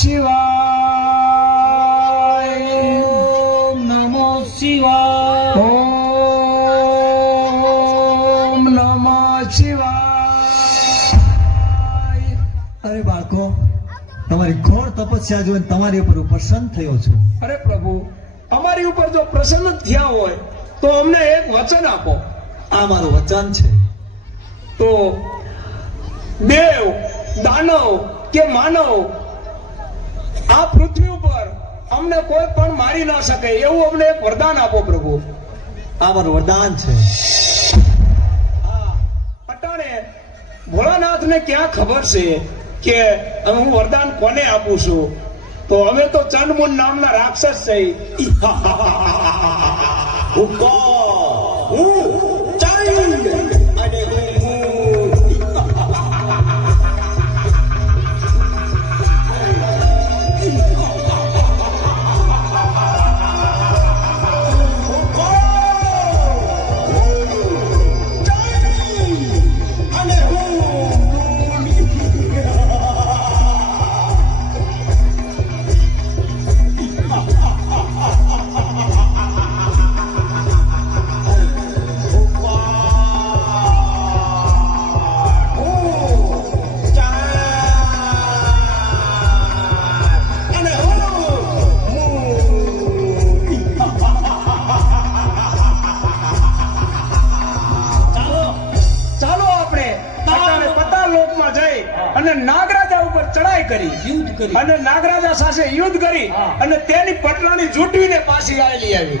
શિવાય. ઓમ નમો શિવાય. ઓમ નમઃ શિવાય. અરે બાળકો, તમારી ઘોર તપસ્યા જોઈને તમારી ઉપર હું પ્રસન્ન થયો છું. અરે પ્રભુ, અમારી ઉપર જો પ્રસન્ન થયા હોય તો અમને એક વચન આપો. આ મારું વચન છે. તો દેવ, દાનવ કે માનવ આ પૃથ્વી ઉપર અમને કોઈ પણ મારી ના શકે એવું અમને એક વરદાન આપો પ્રભુ. આ મારું વરદાન છે. અટાણે ભોળાનાથને ક્યાં ખબર છે કે હું વરદાન કોને આપું છું? તો અમે તો ચંડમુંડ નામના રાક્ષસ છે. અને નાગરાજા ઉપર ચડાઈ કરી, યુદ્ધ કરી અને નાગરાજા સાથે યુદ્ધ કરી અને તેની પટરાણી જૂટવીને પાછી આવેલી આવી.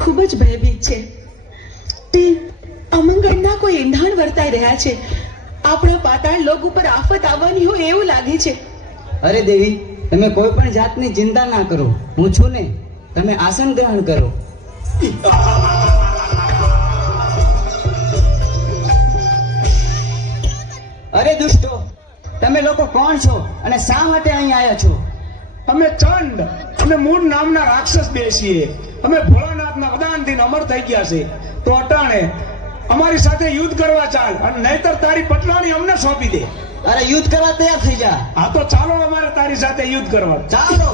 ખૂબ જ ભયભીત છે. તે અમંગળના કોઈ ઈંધણ વર્તાઈ રહ્યા છે. આપણા પાતાળ લોક ઉપર આફત આવવાની હોય એવું લાગે છે. અરે દેવી, તમે કોઈ પણ જાતની ચિંતા ના કરો, હું છું ને. તમે આસન ગ્રહણ કરો. અરે દુષ્ટો, તમે લોકો કોણ છો અને શા માટે અહીં આવ્યા છો? અમે ચંડ અને મૂળ નામના રાક્ષસ બેસીએ. અમે ભોળાનાથના વરદાનથી અમર થઈ ગયા છે. તો અટાણે અમારી સાથે યુદ્ધ કરવા ચાલ અને નહીતર તારી પટલાણી અમને સોંપી દે. અરે યુદ્ધ કરવા તૈયાર થઈ જા. આ તો ચાલો અમારે તારી સાથે યુદ્ધ કરવા. ચાલો